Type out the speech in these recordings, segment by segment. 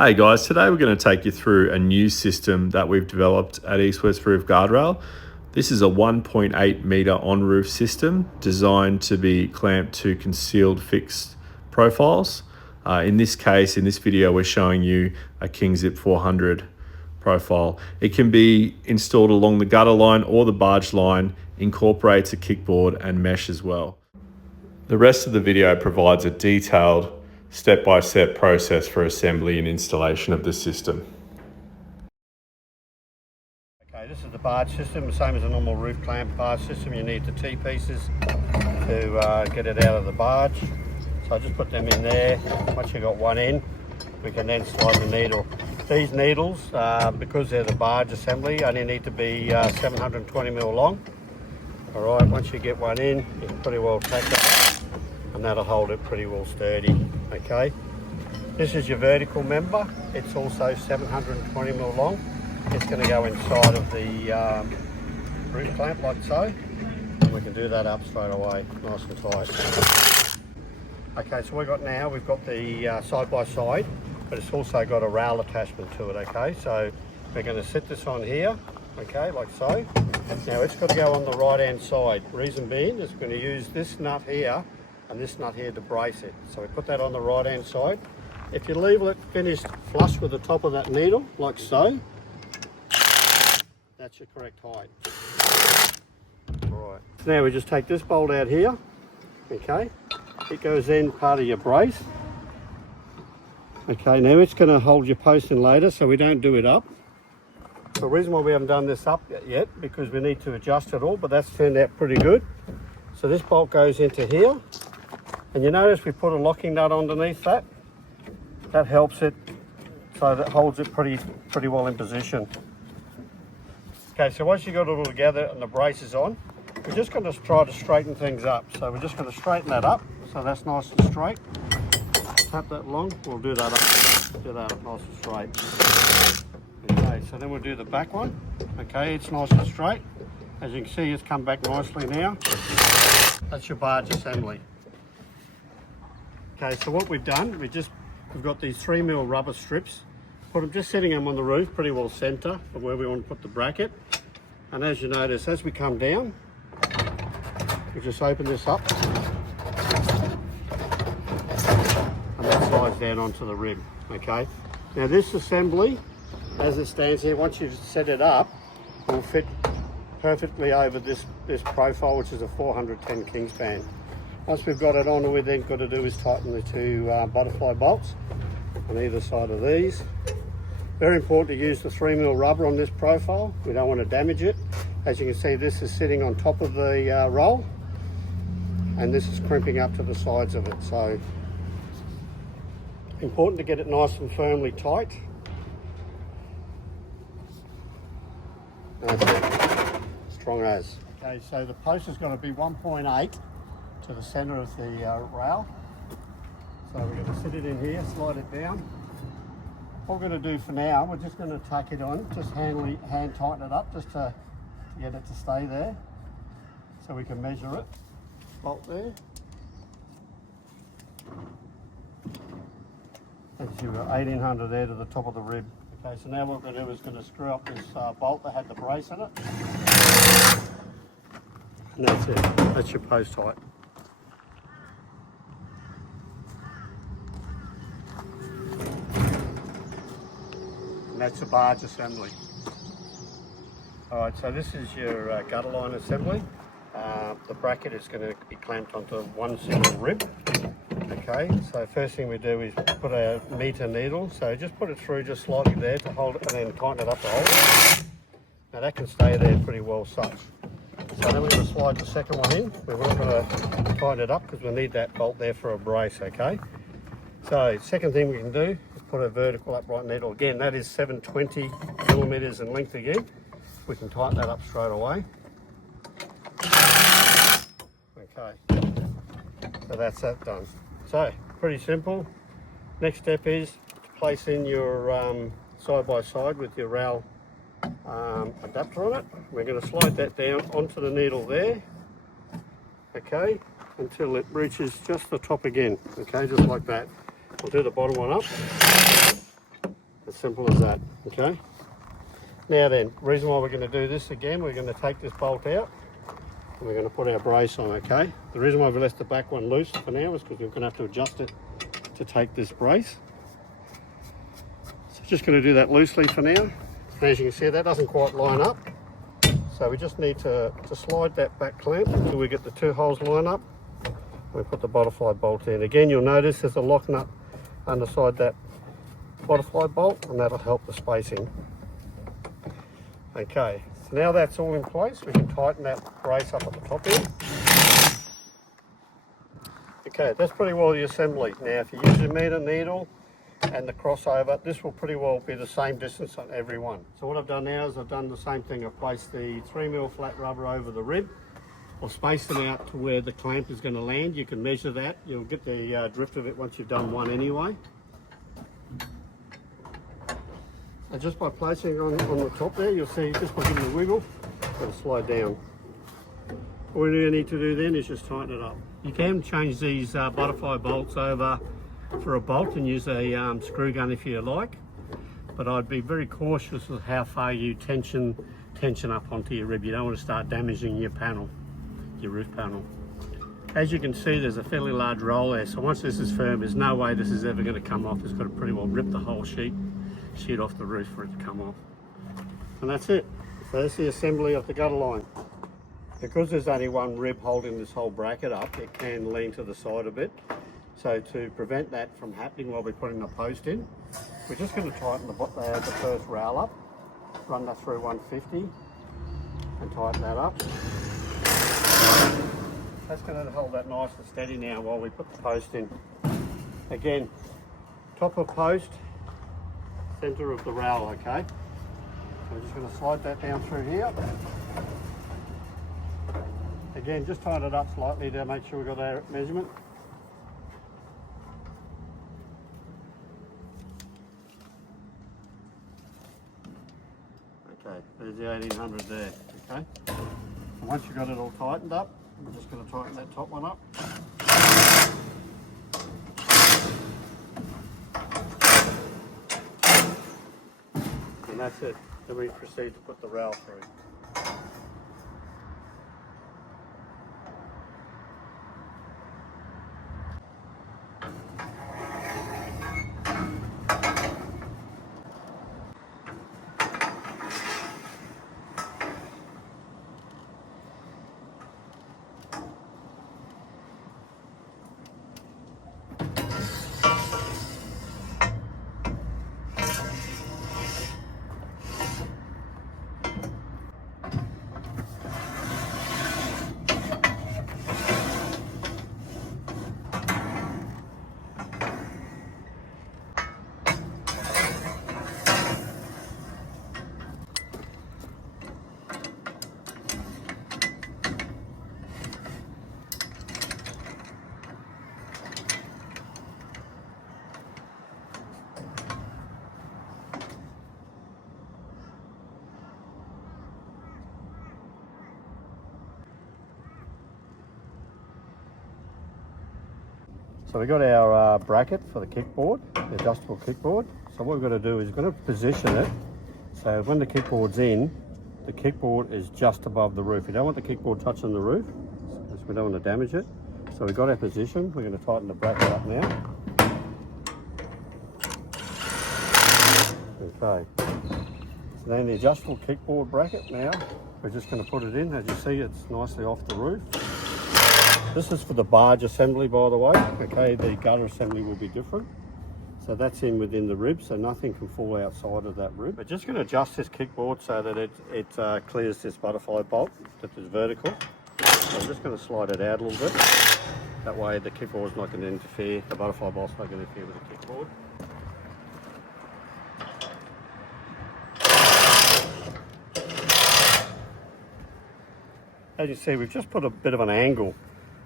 Hey guys, today we're going to take you through a new system that we've developed at East West Roof Guardrail. This is a 1.8 metre on-roof system designed to be clamped to concealed fixed profiles. In this case, in this video, we're showing you a KingZip 400 profile. It can be installed along the gutter line or the barge line, incorporates a kickboard and mesh as well. The rest of the video provides a detailed step-by-step process for assembly and installation of the system. Okay, this is the barge system, the same as a normal roof clamp barge system. You need the T-pieces to get it out of the barge. So I just put them in there. Once you've got one in, we can then slide the needle. These needles, because they're the barge assembly, only need to be 720 mil long. All right, once you get one in, you can pretty well tack that up, and that'll hold it pretty well sturdy. Okay, this is your vertical member. It's also 720 mil long. It's going to go inside of the roof clamp like so, and we can do that up straight away, nice and tight. Okay, so we've got the side by side, but it's also got a rail attachment to it. Okay, so we're going to sit this on here, okay, like so. Now it's got to go on the right hand side. Reason being is we're going to use this nut here and this nut here to brace it. So we put that on the right hand side. If you leave it finished flush with the top of that needle, like so, that's your correct height. Right. So now we just take this bolt out here, okay? It goes in part of your brace. Okay, now it's going to hold your post in later, so we don't do it up. The reason why we haven't done this up yet, because we need to adjust it all, but that's turned out pretty good. So this bolt goes into here. And you notice we put a locking nut underneath that. That helps it, so that holds it pretty well in position. Okay, so once you've got it all together and the brace is on, we're just going to try to straighten things up. So we're just going to straighten that up, so that's nice and straight. Tap that along, we'll do that up. Do that up nice and straight. Okay, so then we'll do the back one. Okay, it's nice and straight. As you can see, it's come back nicely now. That's your barge assembly. Okay, so what we've done, we've got these 3mm rubber strips. Just setting them on the roof, pretty well centre of where we want to put the bracket. And as you notice, as we come down, we just open this up. And that slides down onto the rib, okay? Now this assembly, as it stands here, once you've set it up, will fit perfectly over this profile, which is a 410 Kingspan. Once we've got it on, all we've then got to do is tighten the two butterfly bolts on either side of these. Very important to use the 3mm rubber on this profile. We don't want to damage it. As you can see, this is sitting on top of the roll, and this is crimping up to the sides of it. So important to get it nice and firmly tight. That's it. Strong as. Okay, so the post is going to be 1.8 to the centre of the rail. So we're going to sit it in here, slide it down. What we're going to do for now, we're just going to tuck it on, just hand tighten it up just to get it to stay there. So we can measure it. Bolt there. That's your 1800 there to the top of the rib. Okay, so now what we're going to do is going to screw up this bolt that had the brace in it. And that's it. That's your post height. And that's the barge assembly. All right, so this is your gutter line assembly. The bracket is going to be clamped onto one single rib. Okay, so first thing we do is put a metre needle. So just put it through just slightly there to hold it, and then tighten it up to hold it. Now that can stay there pretty well such. So then we're going to slide the second one in. We're not going to tighten it up because we need that bolt there for a brace, okay? So second thing we can do is put a vertical upright needle. Again, that is 720 millimetres in length again. We can tighten that up straight away. Okay, so that's that done. So pretty simple. Next step is to place in your side by side with your rail adapter on it. We're going to slide that down onto the needle there, okay, until it reaches just the top again, okay, just like that. We'll do the bottom one up. simple as that, okay? Now then, reason why we're going to do this again, we're going to take this bolt out and we're going to put our brace on, okay? The reason why we left the back one loose for now is because we're going to have to adjust it to take this brace. So just going to do that loosely for now. And as you can see, that doesn't quite line up. So we just need to slide that back clamp until we get the two holes lined up. We put the butterfly bolt in. Again, you'll notice there's a lock nut underside that butterfly bolt, and that'll help the spacing. Okay, so now that's all in place, we can tighten that brace up at the top end. Okay, that's pretty well the assembly. Now if you use your meter needle and the crossover, this will pretty well be the same distance on every one. So what I've done now is I've done the same thing. I've placed the 3mm flat rubber over the rib. I've spaced them out to where the clamp is going to land. You can measure that. You'll get the drift of it once you've done one anyway. And just by placing it on the top there, you'll see just by giving it a wiggle, it'll slide down. All you need to do then is just tighten it up. You can change these butterfly bolts over for a bolt and use a screw gun if you like, but I'd be very cautious with how far you tension up onto your rib. You don't want to start damaging your panel, your roof panel. As you can see, there's a fairly large roll there, so once this is firm, there's no way this is ever going to come off. It's got to pretty well rip the whole sheet off the roof for it to come off. And that's it. So that's the assembly of the gutter line. Because there's only one rib holding this whole bracket up, it can lean to the side a bit. So to prevent that from happening while we're putting the post in, we're just going to tighten the first rail up, run that through 150 and tighten that up. That's going to hold that nice and steady now while we put the post in. Again, top of post, center of the rail, okay? So we're just going to slide that down through here. Again, just tighten it up slightly to make sure we've got our measurement. Okay, there's the 1800 there, okay? And once you've got it all tightened up, we're just going to tighten that top one up. And that's it. Then we proceed to put the rail through. So we got our bracket for the kickboard, the adjustable kickboard. So what we've got to do is we've got to position it so when the kickboard's in, the kickboard is just above the roof. You don't want the kickboard touching the roof, because we don't want to damage it. So we've got our position. We're going to tighten the bracket up now. Okay. So then the adjustable kickboard bracket now, we're just going to put it in. As you see, it's nicely off the roof. This is for the barge assembly, by the way. Okay, the gutter assembly will be different. So that's in within the rib, so nothing can fall outside of that rib. We're just going to adjust this kickboard so that it clears this butterfly bolt that is vertical. So I'm just going to slide it out a little bit. That way the kickboard's not going to interfere, the butterfly bolt's not going to interfere with the kickboard. As you see, we've just put a bit of an angle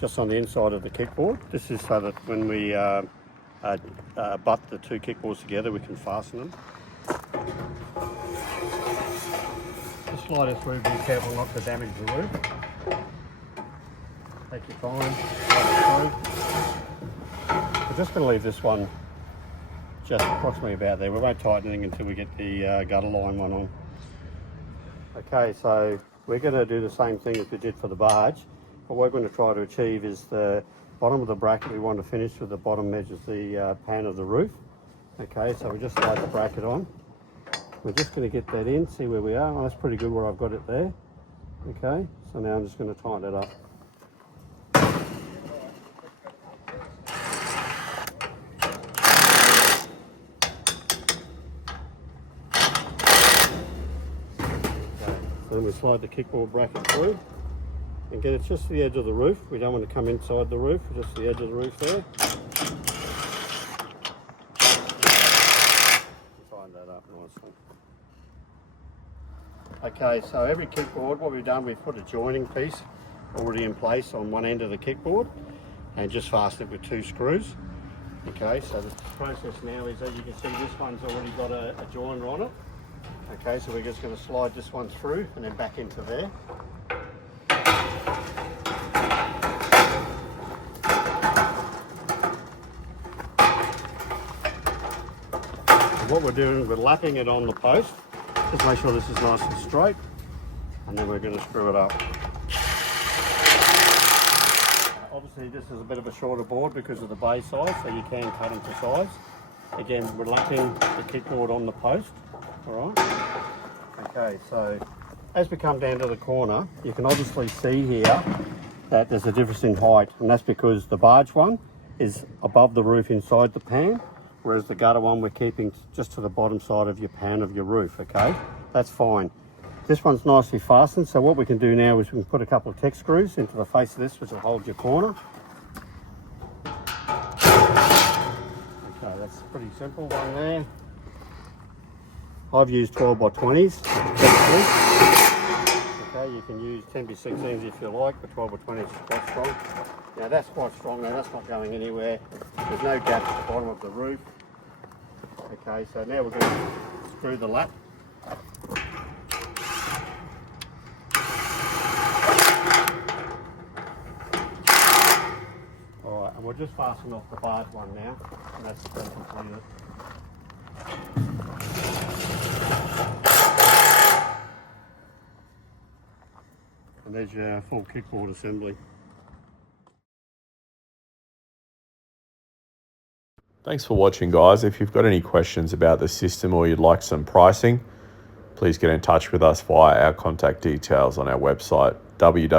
just on the inside of the kickboard. This is so that when we butt the two kickboards together, we can fasten them. Just slide it through, be careful not to damage the roof. Take your time, slide it through. We're just going to leave this one just approximately about there. We won't tighten anything until we get the gutter line one on. Okay, so we're going to do the same thing as we did for the barge. What we're going to try to achieve is the bottom of the bracket. We want to finish with the bottom edge of the pan of the roof. Okay, so we just slide the bracket on. We're just going to get that in, see where we are. Oh, that's pretty good where I've got it there. Okay, so now I'm just going to tighten it up. Then we slide the kickboard bracket through and get it just to the edge of the roof. We don't want to come inside the roof, just the edge of the roof there. Tighten that up nicely. Okay, so every kickboard, what we've done, we've put a joining piece already in place on one end of the kickboard and just fastened it with 2 screws. Okay, so the process now is, as you can see, this one's already got a joiner on it. Okay, so we're just going to slide this one through and then back into there. And what we're doing, we're lapping it on the post. Just make sure this is nice and straight. And then we're going to screw it up. Obviously this is a bit of a shorter board because of the bay size, so you can cut them to size. Again, we're lapping the kickboard on the post. Alright. Okay, so as we come down to the corner, you can obviously see here that there's a difference in height, and that's because the barge one is above the roof inside the pan, whereas the gutter one we're keeping just to the bottom side of your pan of your roof. Okay, that's fine. This one's nicely fastened, so what we can do now is we can put a couple of Tech screws into the face of this, which will hold your corner. Okay, that's pretty simple, one there. I've used 12x20s. Okay, you can use 10x16s if you like, but 12x20 is quite strong. Now that's quite strong, now that's not going anywhere. There's no gap at the bottom of the roof. Okay, so now we're going to screw the lap. Alright, and we'll just fasten off the barge one now, and that's completed. And there's your full kickboard assembly. Thanks for watching, guys. If you've got any questions about the system or you'd like some pricing, please get in touch with us via our contact details on our website, www.ewrg.com.au.